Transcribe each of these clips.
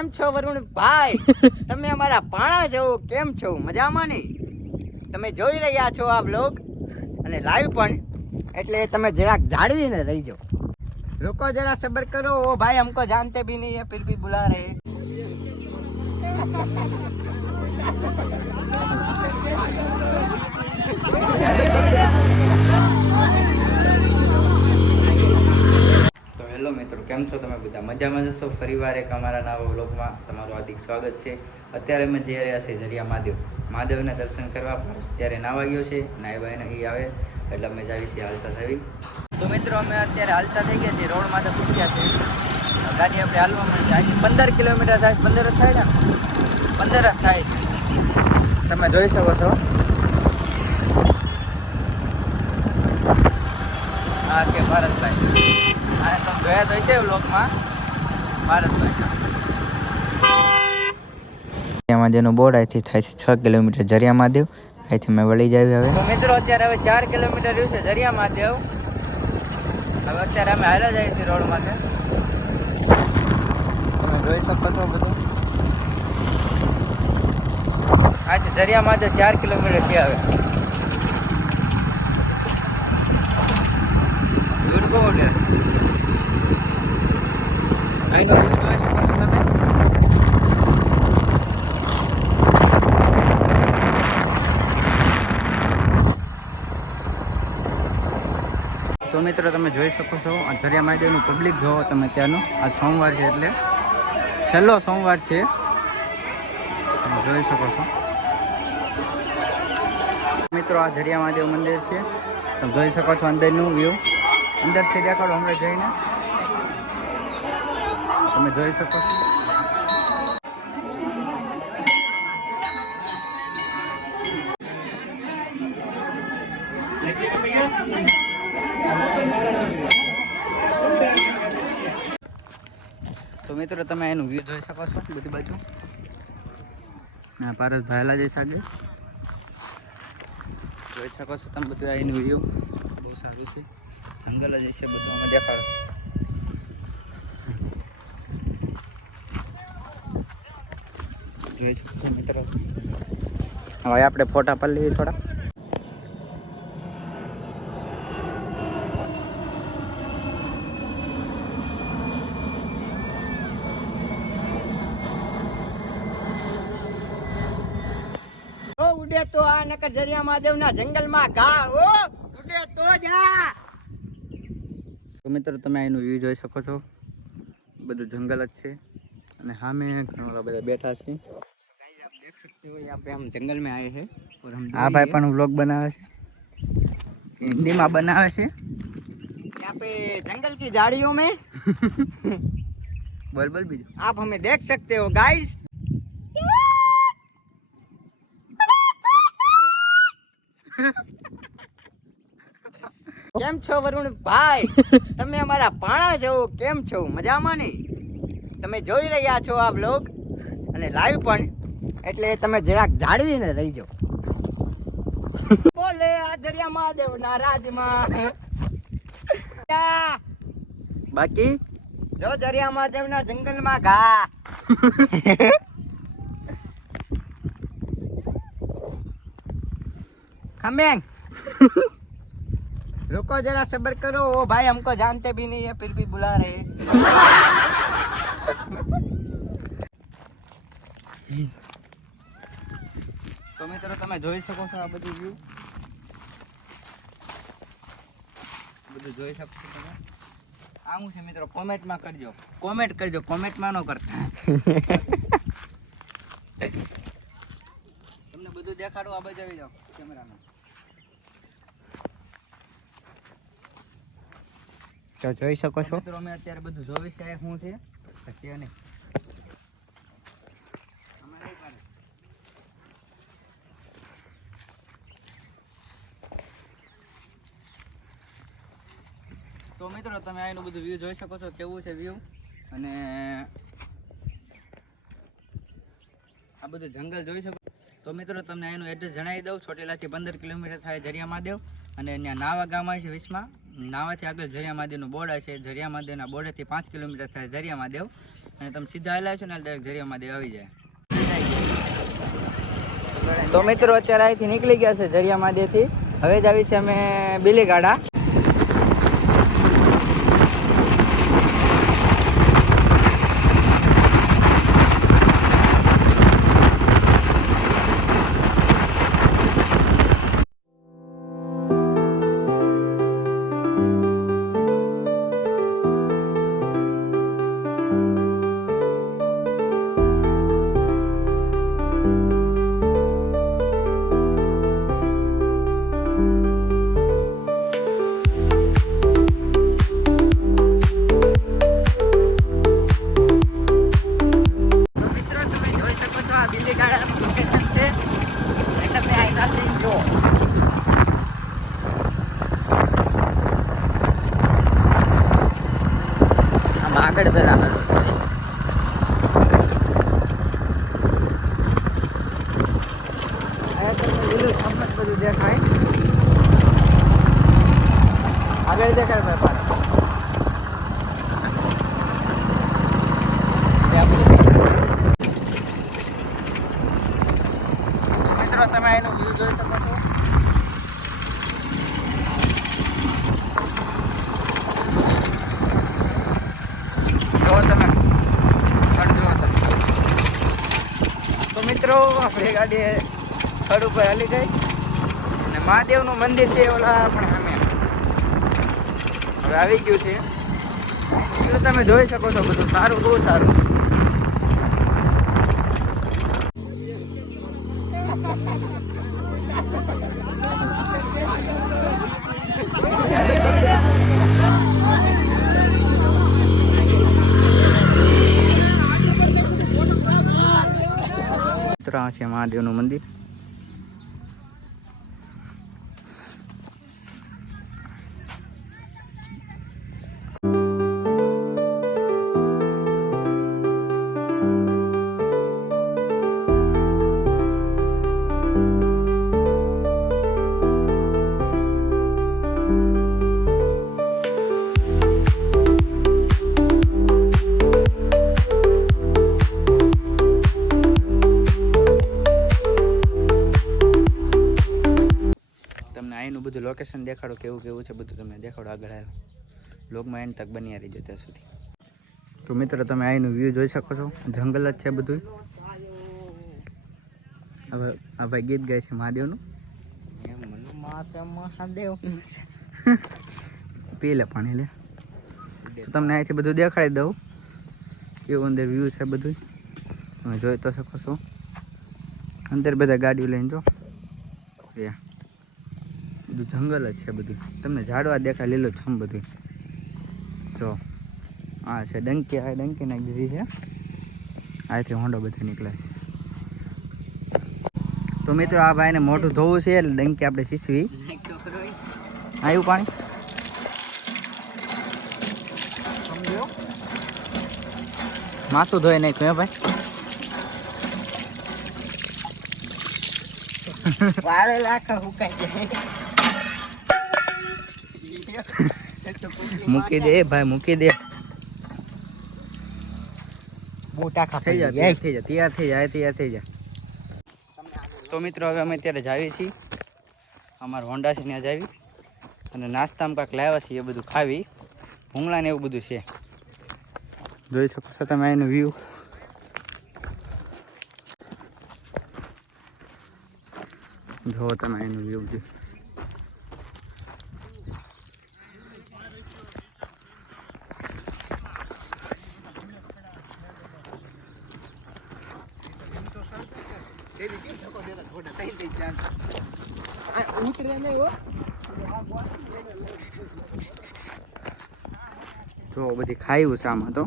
કેમ છો વરુણ ભાઈ? તમે અમારા પાણા છો, કેમ છો? મજામાં ને? તમે જોઈ રહ્યા છો આ બ્લોગ અને લાઈવ પણ, એટલે તમે જરાક જાળવીને રહીજો. रुको जरा सब्र करो, वो भाई हमको जानते भी नहीं है फिर भी बुला रहे हैं. તો હેલો મિત્રો, કેમ છો તમે બધા? મજામાં જશો? ફરીવાર એક અમારા નવા વ્લોગમાં તમારું હાર્દિક સ્વાગત છે. અત્યારે અમે જઈ રહ્યા છીએ જરિયા મહાદેવના દર્શન કરવા. અત્યારે નાવા ગયો છે, નાઈ એ આવે એટલે અમે જઈએ છીએ હાલતા થઈ. તો મિત્રો અમે અત્યારે હાલતા થઈ ગયા છીએ, રોડમાં તો પૂછ્યા છે. ગાડી આપણે હાલવા મળી આજે 15 કિલોમીટર થાય. 15 જ થાય ને? 15 જ થાય. તમે જોઈ શકો છો. હા કે ભારતભાઈ, અને તમે જોયા તો છે વ્લોગમાં ભારતભાઈ. મહાદેવનું બોર્ડ અહીંથી થાય છે 6 કિલોમીટર જરિયા મહાદેવ. અહીંથી મેં વળી જાવી હવે. તો મિત્રો અત્યારે હવે 4 કિલોમીટર રહ્યું છે જરિયા મહાદેવ. હવે અત્યારે અમે હાલ્યા જઈએ છીએ રોડ માટે. તમે જોઈ શકો છો બધું. આજે જરિયા મહાદેવ 4 કિલોમીટર છે હવે. દૂર બહુ છે. અહીંનો વ્યૂ જોઈ શકો છો તમે. તો મિત્રો તમે જોઈ શકો છો જરિયા મહાદેવનું પબ્લિક જોવો તમે ત્યાંનું. આજ સોમવાર છે એટલે છેલ્લો સોમવાર છે. તમે જોઈ શકો છો મિત્રો, આ જરિયા મહાદેવ મંદિર છે. તમે જોઈ શકો છો અંદરનું વ્યૂ. અંદરથી દેખાડો હમણાં જઈને. તમે જોઈ શકો છો. તો મિત્રો તમે એનું વ્યૂ જોઈ શકો છો બધી બાજુ. ના પારસ ભાયલા જઈ સાગે જોઈ શકો છો તમે બધું. એનું વ્યૂ બહુ સારું છે. જંગલ જ છે બધું. અમે દેખાડો જોઈ શકો છો મિત્રો. હવે આપણે ફોટા પાડી લઈએ થોડા. ઉડે તો આ નકર જરિયા મહાદેવના જંગલમાં ઘા. ઓ ઉડે તો જા. તો મિત્રો તમે એનું વ્યૂ જોઈ શકો છો. બધું જંગલ જ છે અને સામે ઘણા બધા બેઠા છે. हम जंगल में आए हैं और हम हाँ भाई पण व्लॉग बनावे છે, हिंदी में बनावे છે. यहाँ पे जंगल की झाड़ियों में बोल बोल बीजू आप हमें देख सकते हो गाइस. કેમ છો વરુણ ભાઈ? તમે અમારા પાણા છો, કેમ છો? મજામાં ને? તમે જોઈ રહ્યા છો આ બ્લોગ અને લાઈવ પણ, એટલે તમે જરાક જાળવીને રહીજો. બોલે આ જરિયા મહાદેવના રાજમાં. બાકી જો જરિયા મહાદેવના જંગલમાં ઘા. खमेंग रुको जरा सब्र करो, वो भाई हमको जानते भी नहीं है फिर भी बुला रहे हैं. તો મિત્રો તમે જોઈ શકો છો આ બધું વ્યૂ. બધું જોઈ શકો છો તમે. આવું છે મિત્રો, કોમેન્ટમાં કરજો. કોમેન્ટ કરજો, કોમેન્ટમાં ન કરતા. તમને બધું દેખાડું. આ બાજુ આવી જાઓ કેમેરામાં. તો જોઈ શકો છો મિત્રો અમે અત્યારે બધું જોઈ છે શું છે કે નહીં. તો મિત્રો તમે આનું બધું વ્યૂ જોઈ શકો છો કેવું છે વ્યૂ. અને આ બધું જંગલ જોઈ શકો. તો મિત્રો તમને એનું એડ્રેસ જણાવી દઉં. ચોટીલાથી 15 કિલોમીટર થાય જરિયા મહાદેવ. અને ત્યાં નાવા ગામ આવે છે 20માં. નાવાથી આગળ જરિયા મહાદેવનું બોર્ડ છે. જરિયા મહાદેવના બોર્ડેથી 5 કિલોમીટર થાય જરિયા મહાદેવ. અને તમે સીધા હલાવશો ને ડાયરેક્ટ ઝરિયા મહાદેવ આવી જાય. તો મિત્રો અત્યારે અહીંથી નીકળી ગયા છે ઝરિયા મહાદેવથી. હવે જ આવી છે અમે બીલીગાડા. આગળ પેલા બધું દેખાય આગળ દેખાય વેપાર. મિત્રો તમે એનું વ્યૂ જોઈ શકો છો. મિત્રો આપણી ગાડી સ્થળ ઉપર હાલી ગઈ અને મહાદેવનું મંદિર છે ઓલા પણ સામે હવે આવી ગયું છે. તમે જોઈ શકો છો બધું સારું, બહુ સારું. આ છે મહાદેવનું મંદિર. બધું લોકેશન દેખાડો કેવું કેવું છે બધું તમને દેખાડો આગળ આવ્યો લોગમાં એન્ડ તક બની રહી છે ત્યાં સુધી. તો મિત્રો તમે અહીંનું વ્યૂ જોઈ શકો છો. જંગલ જ છે બધું. હવે આ ભાઈ ગીત ગાય છે મહાદેવનું. મહાદેવ પી લે પાણી લે. તો તમને અહીંથી બધું દેખાડી દઉં કેવું અંદર વ્યૂ છે બધું તમે જોઈ તો શકો છો. અંદર બધા ગાડીઓ લઈને જો બધું જંગલ જ છે બધું. તમને ઝાડવા દેખાય લીલો છમ બધું. જો આ છે ડંકી. આ ડંકી નાખી દીધી છે. આથી હોંડો બધે નીકળે. તો મિત્રો આ ભાઈને મોઢું ધોવું છે એટલે ડંકી આપણે શીશવી. આવ્યું પાણી માથું ધોઈ નાખ્યું હે ભાઈ. વાળે લાખા હુકાઈ જાય. મૂકી દે ભાઈ, મૂકી દે. થઈ જાય તૈયાર થઈ જાય. તો મિત્રો હવે અમે અત્યારે જાવી છીએ અમારા હોન્ડા છે ત્યાં જાવી અને નાસ્તામાં કાંઈક લાવ્યા છીએ એ બધું ખાવી. ભૂંગળા ને એવું બધું છે. જોઈ શકો છો તમે એનું વ્યૂ. જો તમે એનું વ્યૂ બધું. જો બધી ખાયું છે આમાં તો.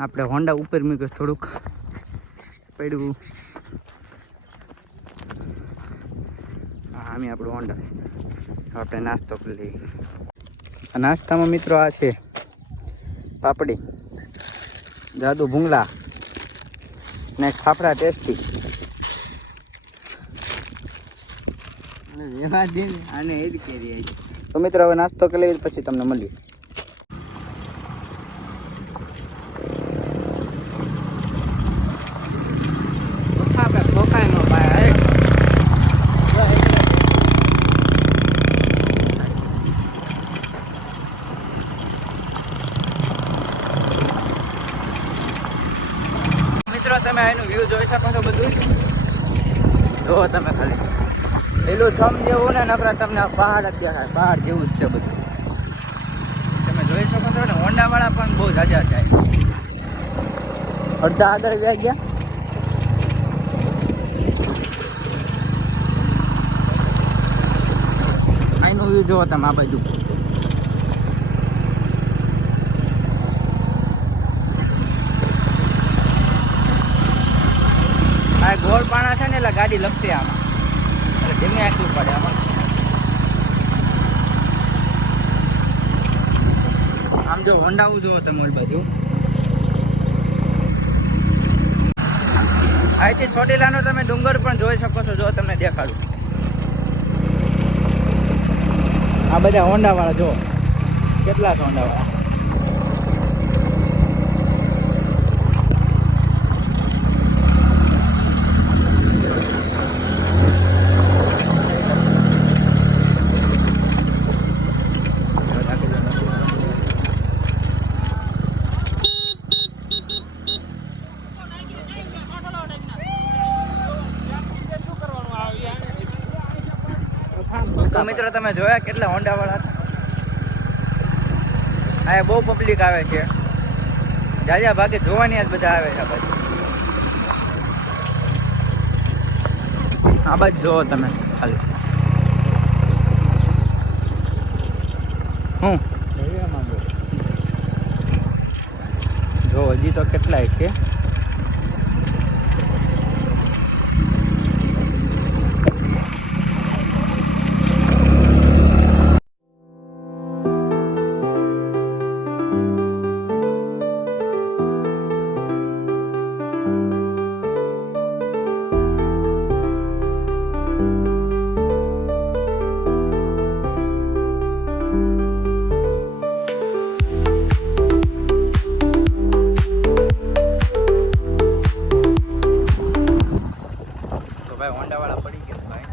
આપણે હોન્ડા ઉપર મૂક્યું થોડુંક પડ્યું. હા અમે આપણું હોન્ડા આપણે નાસ્તો કરી લઈએ. નાસ્તામાં મિત્રો આ છે પાપડી, જાદુ ભૂંગળા ને ફાફડા ટેસ્ટી. અને એ જ કેરી તો મિત્રો હવે નાસ્તો કરી લઈએ પછી તમને મળીએ. મિત્રો તમે એનું વ્યૂ જોઈ શકો છો. બધું જુઓ તમે ખાલી લીલું છમ જેવું ને નકરા તમને પહાડ જ દેખાય. પહાડ જેવું જ છે બધું. તમે જોઈ શકો છો ને હોન્ડાવાળા પણ બહુ જાજા થાય. અડધા આગળ વ્યા ગયા. અહીંનો વ્યૂ જુઓ તમે આ બાજુ. આ ગોળ પાણા છે ને એટલે ગાડી લપટે આમાં, એટલે ધીમે આટલું પડે આમાં. આમ જો હોન્ડાવું જુઓ તમે ઓલ બાજુ. અહીંથી ચોટીલાનો તમે ડુંગર પણ જોઈ શકો છો. જો તમને દેખાડું આ બધા હોન્ડાવાળા જો કેટલા છે હોન્ડાવાળા. તો મિત્રો તમે જોયા કેટલા હોન્ડાવાળા હતા. આ બહુ પબ્લિક આવે છે. જાજા ભાગે જોવાની જ બધા આવે છે. આ બાજુ જોવો તમે ખાલી. હું જો હજી તો કેટલાય છે. હોન્ડાવાળા પડી ગયા ભાઈ.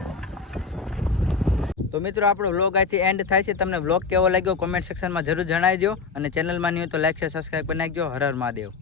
તો મિત્રો આપણો વ્લોગ અહીંથી એન્ડ થાય છે. તમને વ્લોગ કેવો લાગ્યો કોમેન્ટ સેક્શનમાં જરૂર જણાવજો. અને ચેનલમાં નહીં હોય તો લાઈક છે, સબસ્ક્રાઈબ કરી નાખજો. હર હર મહાદેવ.